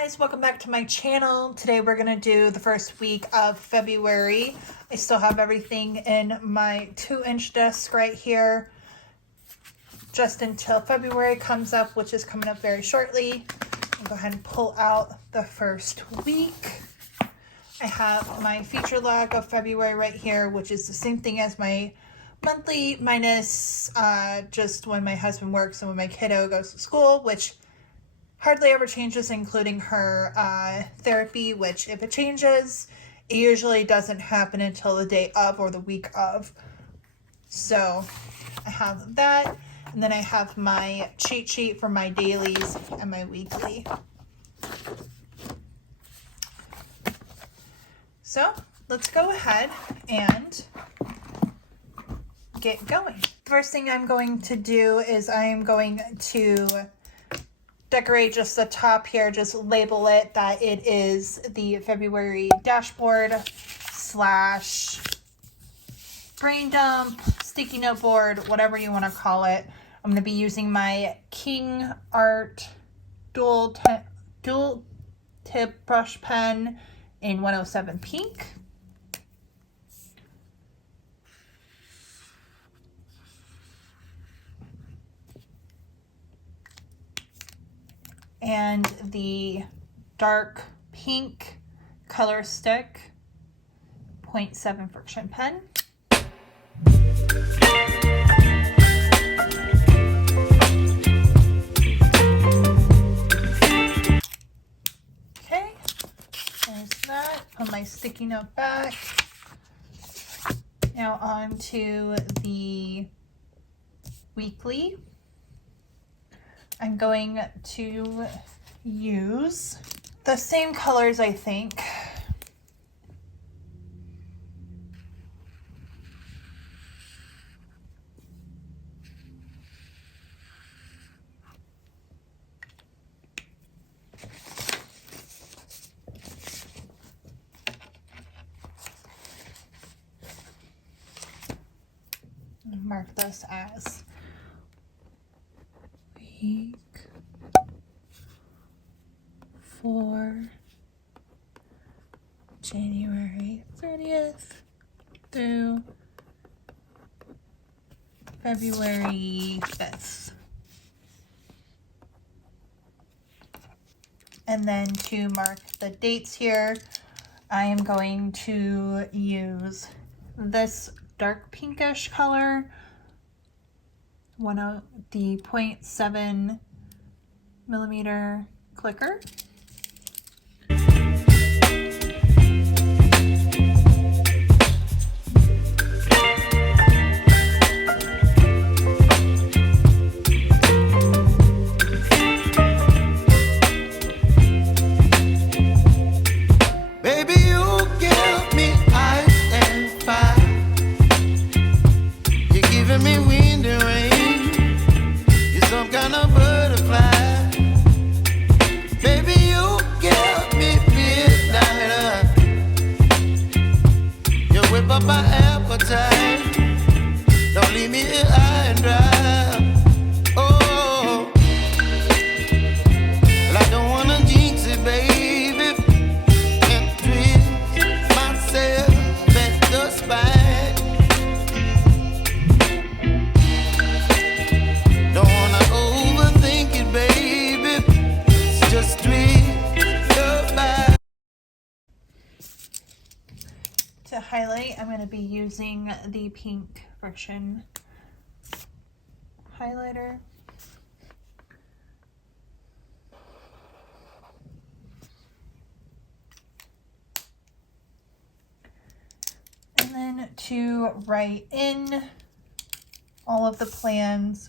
guys, welcome back to my channel. Today we're gonna do the first week of February. I still have everything in my 2-inch desk right here just until February comes up, which is coming up very shortly. I'll go ahead and pull out the first week. I have my feature log of February right here, which is the same thing as my monthly minus just when my husband works and when my kiddo goes to school, which hardly ever changes, including her therapy, which if it changes, it usually doesn't happen until the day of or the week of. So I have that, and then I have my cheat sheet for my dailies and my weekly. So let's go ahead and get going. First thing I'm going to do is I am going to decorate just the top here, just label it that it is the February dashboard slash brain dump, sticky note board, whatever you want to call it. I'm going to be using my King Art dual tip brush pen in 107 pink. And the dark pink ColorStick 0.7 Frixion pen. Okay, there's that. Put my sticky note back. Now on to the weekly. I'm going to use the same colors, I think. Mark this as week 4, January 30th through February 5th. And then to mark the dates here, I am going to use this dark pinkish color, one of the 0.7 millimeter clicker. To highlight, I'm going to be using the pink Frixion highlighter. And then to write in all of the plans,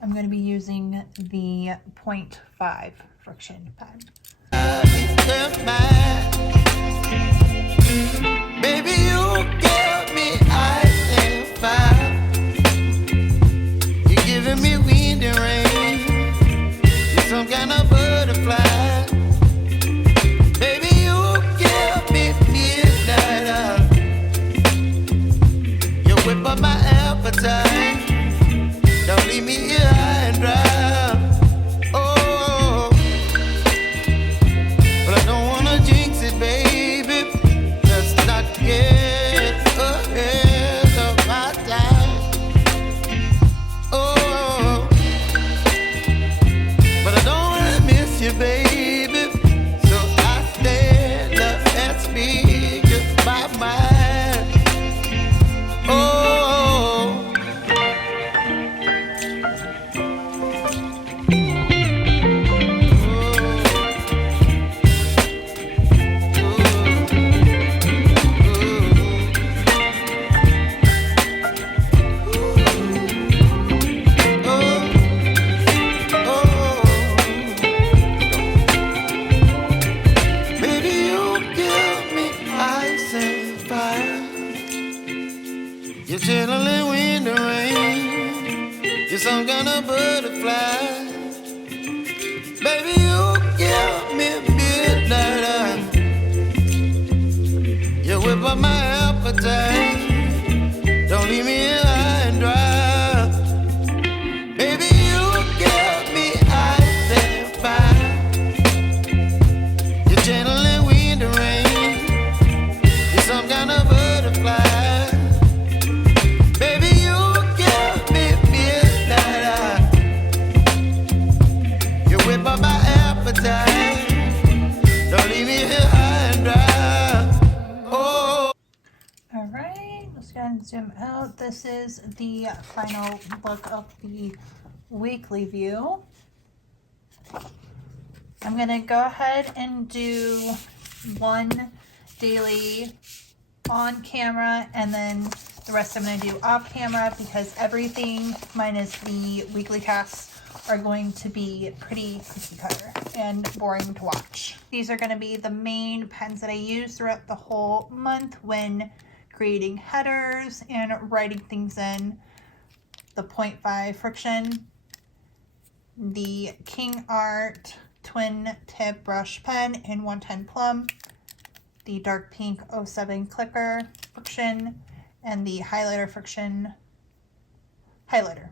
I'm going to be using the 0.5 Frixion pen. Baby, you give me ice and fire. You're giving me wind and rain. You're some kind of butterfly. Baby, you give me midnight. You whip up my appetite. Don't leave me here high and dry. Oh, zoom out. This is the final look of the weekly view. I'm going to go ahead and do one daily on camera, and then the rest I'm going to do off camera, because everything minus the weekly casts are going to be pretty cookie cutter and boring to watch. These are going to be the main pens that I use throughout the whole month when creating headers and writing things in. The 0.5 Frixion, the King Art twin tip brush pen in 110 Plum, the dark pink 07 clicker Frixion, and the highlighter Frixion highlighter.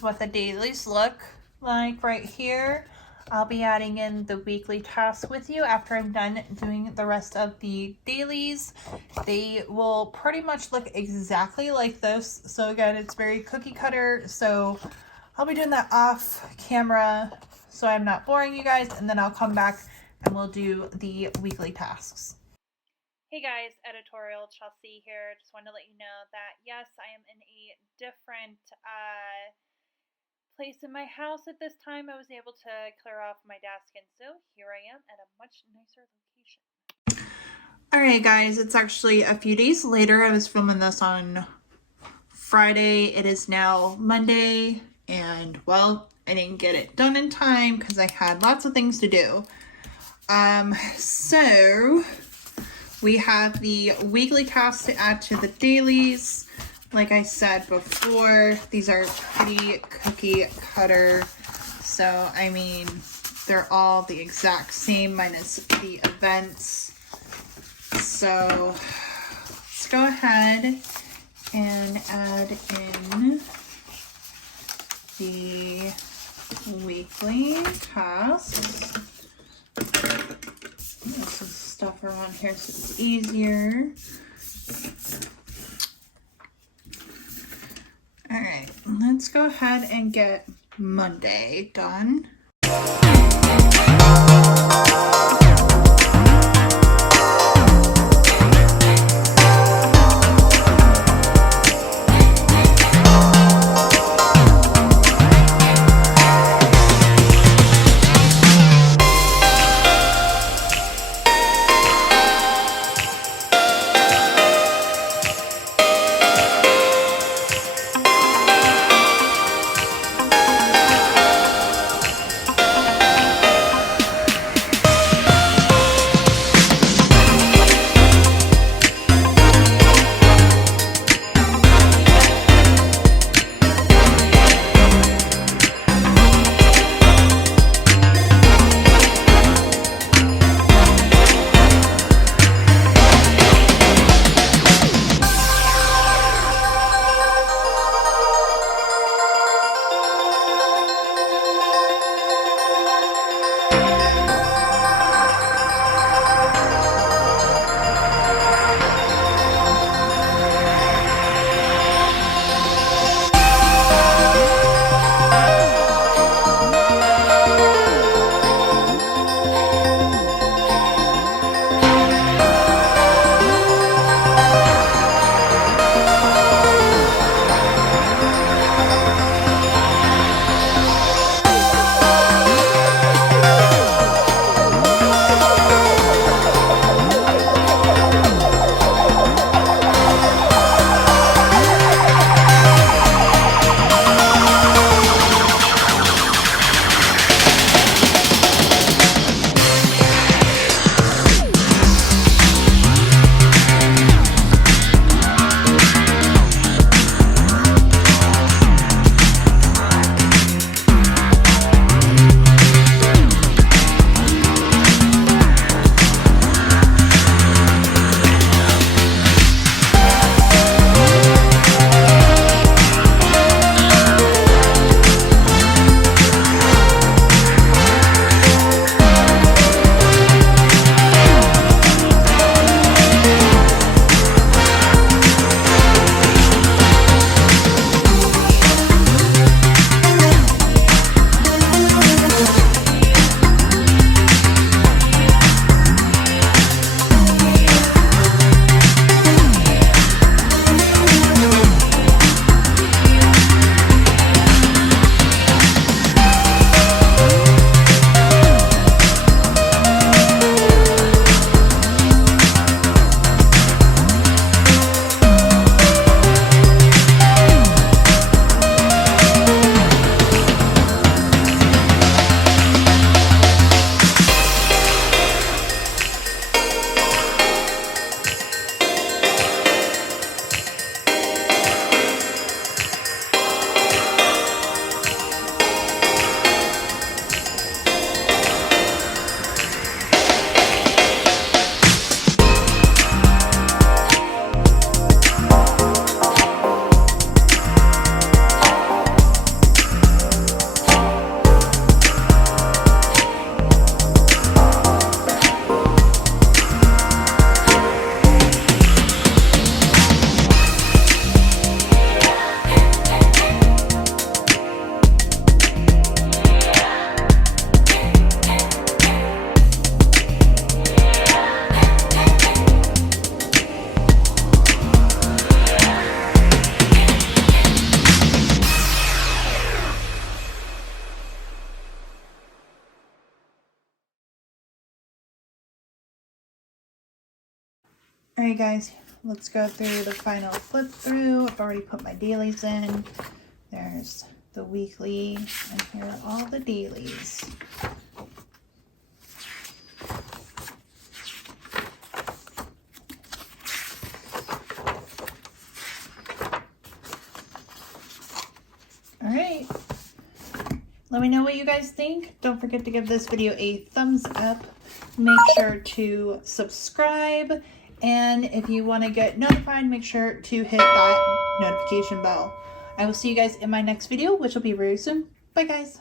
is what the dailies look like right here. I'll be adding in the weekly tasks with you after I'm done doing the rest of the dailies. They will pretty much look exactly like this. So again, it's very cookie cutter. So I'll be doing that off camera so I'm not boring you guys. And then I'll come back and we'll do the weekly tasks. Hey guys, editorial Chelsea here. Just wanted to let you know that yes, I am in a different place in my house at this time. I was able to clear off my desk, and so here I am at a much nicer location. Alright guys, it's actually a few days later. I was filming this on Friday. It is now Monday, and well, I didn't get it done in time because I had lots of things to do. So we have the weekly tasks to add to the dailies. Like I said before, these are pretty cookie cutter. So, I mean, they're all the exact same minus the events. So, let's go ahead and add in the weekly tasks. There's some stuff around here so it's easier. All right, let's go ahead and get Monday done. Alright guys, let's go through the final flip through. I've already put my dailies in. There's the weekly, and here are all the dailies. Alright, let me know what you guys think. Don't forget to give this video a thumbs up. Make sure to subscribe. And if you want to get notified, make sure to hit that notification bell. I will see you guys in my next video, which will be very soon. Bye guys.